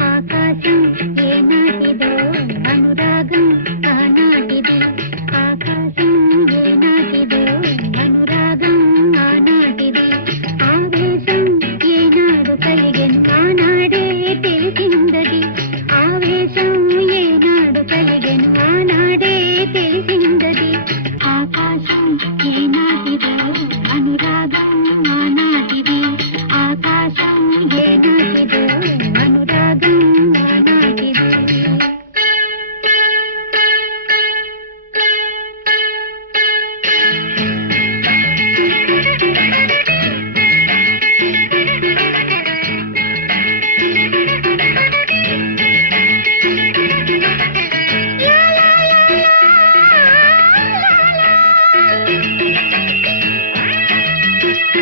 ఆకాశం ఏనాటిదో అనురాగం ఆనాటిది. ఆకాశం ఏనాటిదో అనురాగం ఆనాటిది. ఆవేశం ఏనాడు కలిగెను ఆనాడే తెలిసిందది. ఆవేశం ఏనాడు కలిగెను ఆనాడే తెలిసిందది. ఆకాశం ఏనాటిదో అనురాగం ఆనాటిది.